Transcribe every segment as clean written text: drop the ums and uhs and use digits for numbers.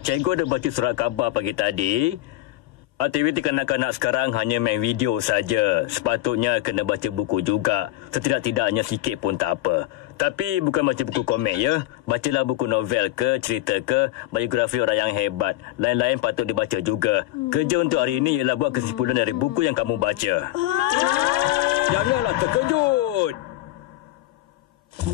cikgu ada baca surat khabar pagi tadi. Aktiviti kanak-kanak sekarang hanya main video saja. Sepatutnya kena baca buku juga. Setidak-tidaknya sikit pun tak apa. Tapi bukan baca buku komik ya. Bacalah buku novel ke, cerita ke, biografi orang yang hebat. Lain-lain patut dibaca juga. Kerja untuk hari ini ialah buat kesimpulan dari buku yang kamu baca. Janganlah terkejut.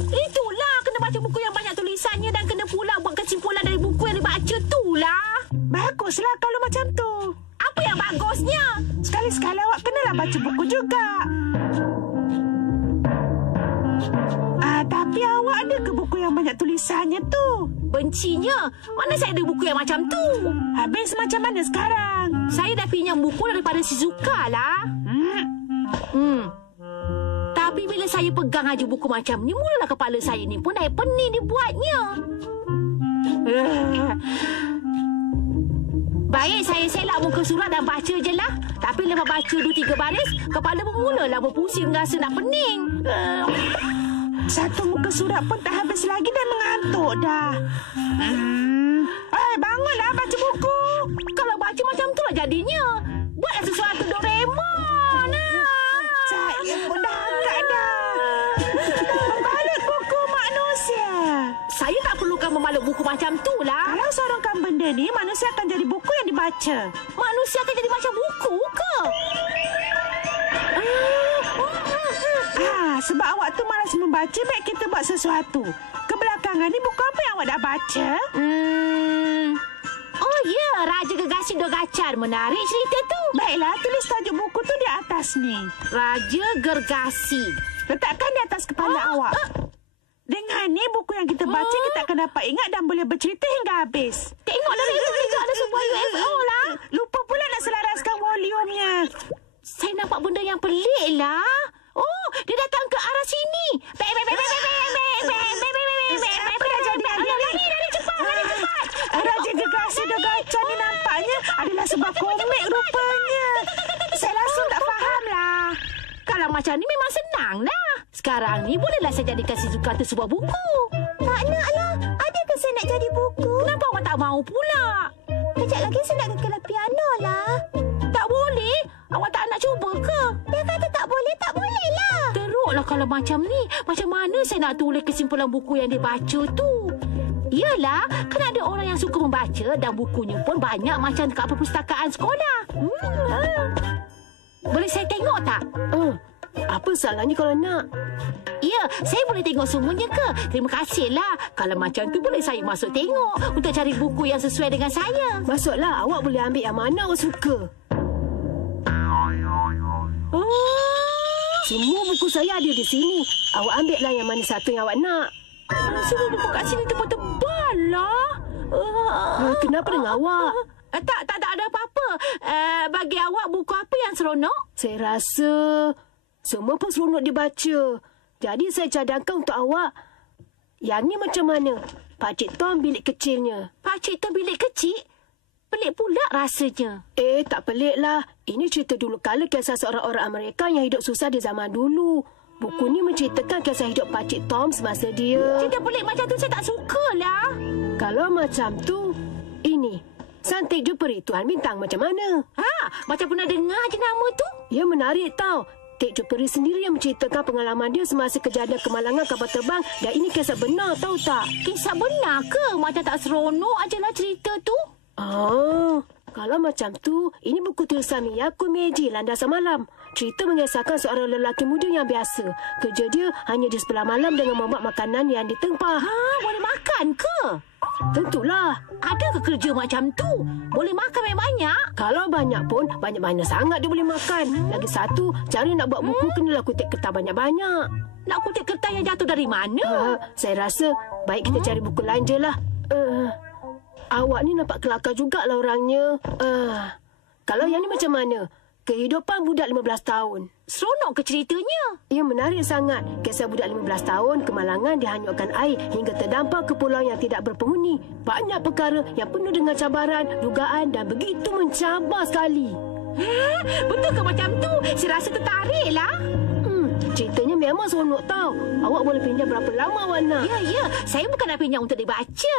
Itulah, kena baca buku yang banyak tulisannya dan kena pula buat kesimpulan dari buku yang dibaca tu lah. Baguslah kalau macam tu. Apa yang bagusnya? Sekali-sekala awak kenalah baca buku juga. Tapi awak ada ke buku yang banyak tulisannya tu? Bencinya, mana saya ada buku yang macam tu? Habis macam mana sekarang? Saya dah pinjam buku daripada Shizuka lah. Tapi bila saya pegang aja buku macam ni, mulalah kepala saya ni pun dah pening dibuatnya. Baik, saya selak muka surat dan baca je lah. Tapi lepas baca 2-3 baris, kepala pun mulalah berpusing rasa nak pening. Satu muka surat pun tak habis lagi dan mengantuk dah. Bangunlah baca buku. Kalau baca macam tu lah jadinya. Buatlah sesuatu Doraemon. Saya pun dah agak dah. Membalut buku manusia. Saya tak perlukan membalut buku macam tu lah. Kalau sorongkan benda ni, manusia akan jadi buku yang dibaca. Manusia akan jadi macam buku ke? Sebab awak tu malas membaca, baik kita buat sesuatu. Kebelakangan ni buku apa yang awak dah baca? Oh ya, Raja Gergasi Dogacar. Menarik cerita tu. Baiklah, tulis tajuk buku tu di atas ni. Raja Gergasi. Letakkan di atas kepala awak. Dengan ni buku yang kita baca, kita akan dapat ingat dan boleh bercerita hingga habis. Tengoklah juga ada sebuah UFO lah. Lupa pula nak selaraskan volumenya. Saya nampak benda yang pelik lah. Oh, dia datang ke arah sini. Apa dah jadi Lari cepat. Raja Gergasi Dogacar ni nampaknya adalah sebuah komik rupanya. Saya langsung tak faham lah. Kalau macam ni memang senang lah. Sekarang ni bolehlah saya jadikan Shizuka tu sebuah buku. Tak nak lah. Adakah saya nak jadi buku? Kenapa awak tak mahu pula? Kejap lagi saya nak ke kelas piano lah. Tak boleh? Awak tak nak cuba ke? Dia kata tak boleh lah. Teruklah kalau macam ni. Macam mana saya nak tulis kesimpulan buku yang dia baca tu? Yalah, kan ada orang yang suka membaca dan bukunya pun banyak macam dekat perpustakaan sekolah. Boleh saya tengok tak? Apa salahnya kalau nak? Ya, saya boleh tengok semuanya ke? Terima kasihlah. Kalau macam tu boleh saya masuk tengok untuk cari buku yang sesuai dengan saya. Masuklah, awak boleh ambil yang mana awak suka. Semua buku saya ada di sini. Awak ambillah yang mana satu yang awak nak. Semua buku kat sini tebal-tebal lah. Kenapa dengan awak? Tak ada apa-apa. Bagi awak buku apa yang seronok? Saya rasa semua pun seronok dibaca. Jadi saya cadangkan untuk awak. Yang ni macam mana? Pakcik Tom bilik kecilnya. Pakcik Tom bilik kecil? Pelik pula rasanya. Tak pelik lah. Ini cerita dulu kala kisah seorang orang Amerika yang hidup susah di zaman dulu. Buku ni menceritakan kisah hidup Pakcik Tom semasa dia... Cerita pelik macam tu saya tak sukalah. Kalau macam tu, ini. Santik Juperi Tuan Bintang macam mana? Macam pernah dengar je nama tu. Ya, menarik tau. Tek Juperi sendiri yang menceritakan pengalaman dia semasa kejadian kemalangan kapal terbang. Dan ini kisah benar, tahu tak? Kisah benar ke? Macam tak seronok ajalah cerita tu. Kalau macam tu, ini buku tulisan Miyako Meiji, Landasan Malam. Cerita mengisahkan seorang lelaki muda yang biasa. Kerja dia hanya di sebelah malam dengan membuat makanan yang ditempah. Boleh makan ke? Tentulah. Ada ke kerja macam tu? Boleh makan banyak-banyak? Kalau banyak pun, banyak-banyak sangat dia boleh makan. Lagi satu, cara nak buat buku kenalah kutip kertas banyak-banyak. Nak kutip kertas yang jatuh dari mana? Saya rasa baik kita cari buku lain je lah. Awak ni nampak kelakar jugalah orangnya. Kalau yang ni macam mana? Kehidupan budak 15 tahun. Seronok ke ceritanya? Ia menarik sangat. Kisah budak 15 tahun, kemalangan dihanyutkan air hingga terdampar ke pulau yang tidak berpenghuni. Banyak perkara yang penuh dengan cabaran, dugaan dan begitu mencabar sekali. Betul ke macam tu? Saya rasa tertarik lah. Ceritanya memang seronok tau. Awak boleh pinjam berapa lama awak nak. Ya. Saya bukan nak pinjam untuk dibaca.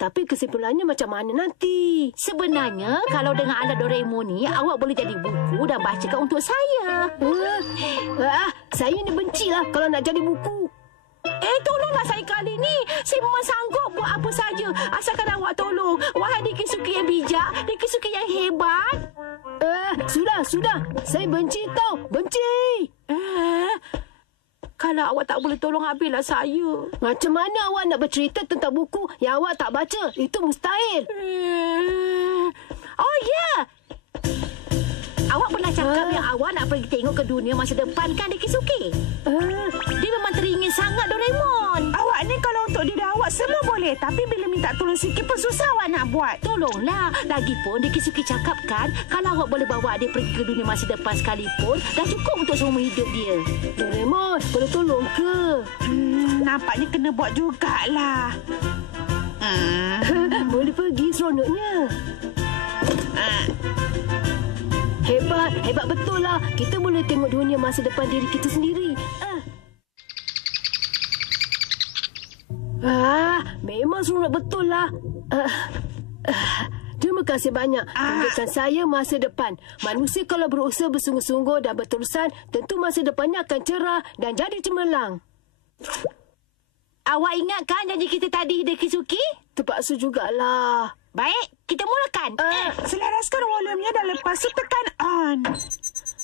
Tapi kesimpulannya macam mana nanti? Sebenarnya, kalau dengan alat Doraemon ni, awak boleh jadi buku dan bacakan untuk saya. Saya ni bencilah kalau nak jadi buku. Tolonglah saya kali ni. Saya memang sanggup buat apa saja. Asalkan awak tolong. Wahai Diki Suki yang bijak, Diki Suki yang hebat. Sudah. Saya benci tau. Benci. Kalau awak tak boleh tolong, habislah saya. Macam mana awak nak bercerita tentang buku yang awak tak baca? Itu mustahil. Oh, ya. Awak pernah cakap yang awak nak pergi tengok ke dunia masa depan kan, Diki Suki? Dia memang teringin sangat Doraemon. Awak ni kalau untuk diri awak semua boleh. Tapi bila minta tolong sikit pun susah awak nak buat. Tolonglah. Lagipun Diki Suki cakap kan, kalau awak boleh bawa dia pergi ke dunia masa depan sekalipun, dah cukup untuk seumur hidup dia. Doraemon, boleh tolong ke? Nampaknya kena buat jugalah. Boleh pergi seronoknya. Hebat betul lah. Kita boleh tengok dunia masa depan diri kita sendiri. Memang seronok betul lah. Terima kasih banyak. Tunjukkan saya masa depan. Manusia kalau berusaha bersungguh-sungguh dan berterusan, tentu masa depannya akan cerah dan jadi cemerlang. Awak ingat kan janji kita tadi, Diki Suki? Terpaksa jugalah. Baik, kita mulakan. Selaraskan volumenya dan lepas tu tekan on.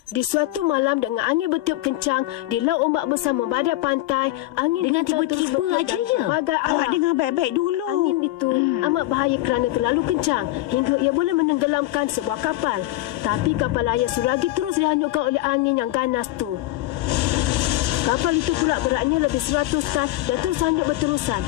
Di suatu malam dengan angin bertiup kencang, di laut ombak besar membadai pantai, angin dengan tiba-tiba aja ya. Awak dengar baik-baik dulu. Angin itu amat bahaya kerana terlalu kencang hingga ia boleh menenggelamkan sebuah kapal. Tapi kapal layar Suragi terus dihanyutkan oleh angin yang ganas tu. Kapal itu pula beratnya lebih 100 tan dan terus hanyut berterusan.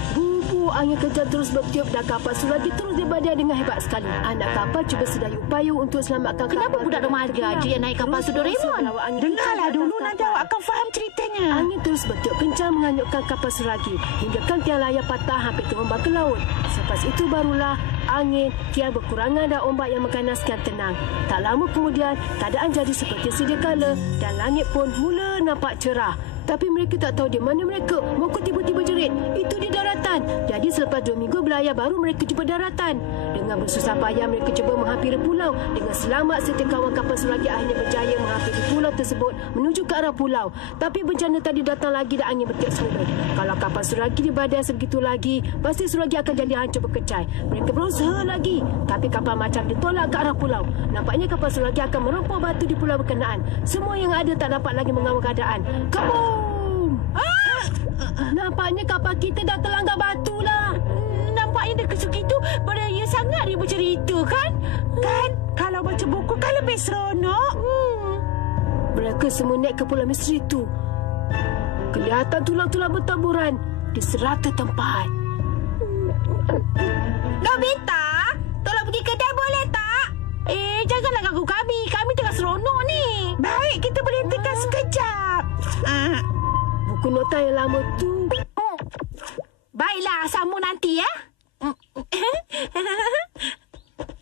Angin kejam terus bertiup dan kapal Suragi terus dibadai dengan hebat sekali. Anak kapal cuba sedaya upaya untuk selamatkan kapal. Kenapa budak remaja je yang naik kapal tu Doraemon? Dengarlah dulu, nanti awak akan faham ceritanya. Angin terus bertiup kencang menghanyutkan kapal Suragi hingga kan tiang layar patah hampir terombang ke laut. Selepas itu barulah angin kian berkurangan dan ombak yang mengganaskan tenang. Tak lama kemudian, keadaan jadi seperti sedia kala dan langit pun mula nampak cerah. Tapi mereka tak tahu di mana mereka. Moko tiba-tiba jerit. Itu di daratan. Jadi selepas 2 minggu berlayar baru mereka jumpa daratan. Dengan bersusah payah mereka cuba menghampiri pulau. Dengan selamat setiap kawan kapal Suragi akhirnya berjaya menghampiri pulau tersebut menuju ke arah pulau. Tapi bencana tadi datang lagi dan angin bertiup semula. Kalau kapal Suragi dibadai sebegitu lagi, pasti Suragi akan jadi hancur berkecai. Mereka berusaha lagi. Tapi kapal macam ditolak ke arah pulau. Nampaknya kapal Suragi akan merompak batu di pulau berkenaan. Semua yang ada tak dapat lagi mengawal keadaan. Kamu! Nampaknya kapal kita dah terlanggar batu lah. Nampaknya Diki Suki tu beraya sangat dia bercerita kan? Kan? Kalau baca buku kan lebih seronok. Mereka semua naik ke pulau misteri tu. Kelihatan tulang-tulang bertaburan di serata tempat. Nobita, tolong pergi kedai boleh tak? Janganlah ganggu kami. Kami tengah seronok ni. Baik, kita berhentikan sekejap. Buku nota yang lama tu. Baiklah, sambung nanti ya.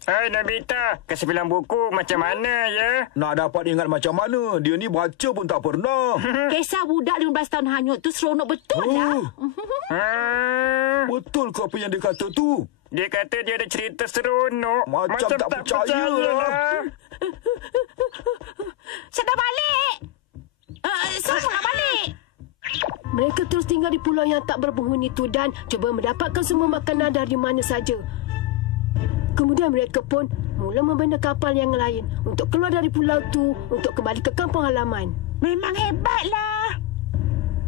Hai Nobita, kesimpulan buku macam mana ya? Nak dapat ingat macam mana? Dia ni baca pun tak pernah. Kisah budak 15 tahun hanyut tu seronok betul lah. Betul ke apa yang dia kata tu? Dia kata dia ada cerita seronok. Macam tak percaya lah. Saya dah balik. Semua nak balik. Mereka terus tinggal di pulau yang tak berpenghuni itu dan cuba mendapatkan semua makanan dari mana saja. Kemudian mereka pun mula membina kapal yang lain untuk keluar dari pulau itu untuk kembali ke kampung halaman. Memang hebatlah.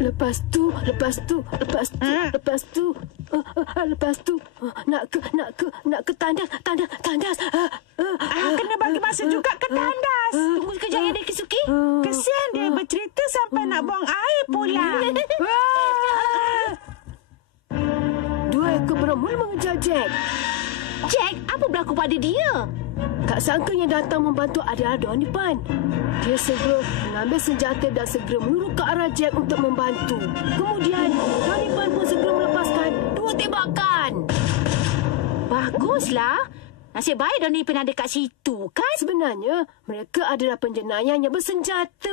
Lepas tu nak ke tandas. Kena bagi masa juga ke tandas. Tunggu sekejap ya Diki Suki. Kesian dia bercerita sampai nak buang air pula. 2 ekor bermula mengejar Jack. Jack, apa berlaku pada dia? Tak sangka yang datang membantu adalah Donipan. Dia segera mengambil senjata dan segera meluru ke arah Jack untuk membantu. Kemudian, Donipan pun segera melepaskan 2 tembakan. Baguslah. Nasib baik Donipan ada kat situ, kan? Sebenarnya, mereka adalah penjenayah yang bersenjata.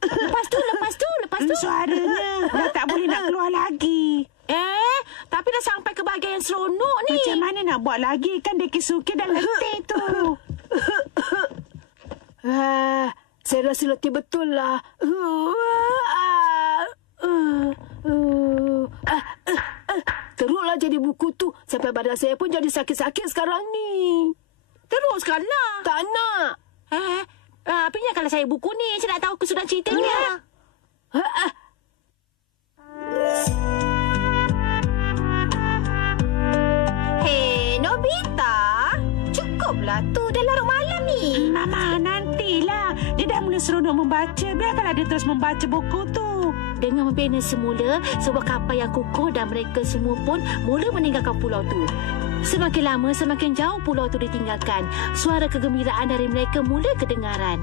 Lepas tu. Suaranya dah tak boleh nak keluar lagi. Tapi dah sampai ke bahagian yang seronok muak lagi. Kan dia Kesuke dan letih tu. Saya rasa letih betul lah. Teruklah jadi buku tu. Sampai badan saya pun jadi sakit-sakit sekarang ni. Teruskanlah. Tak nak. Apanya kalau saya buku ni? Saya nak tahu kesudahan ceritanya. Hei, Nobita. Cukuplah tu. Dah larut malam ni. Mama, nantilah. Dia dah mula seronok membaca. Biarkanlah dia terus membaca buku tu. Dengan membina semula sebuah kapal yang kukuh dan mereka semua pun mula meninggalkan pulau tu. Semakin lama, semakin jauh pulau tu ditinggalkan. Suara kegembiraan dari mereka mula kedengaran.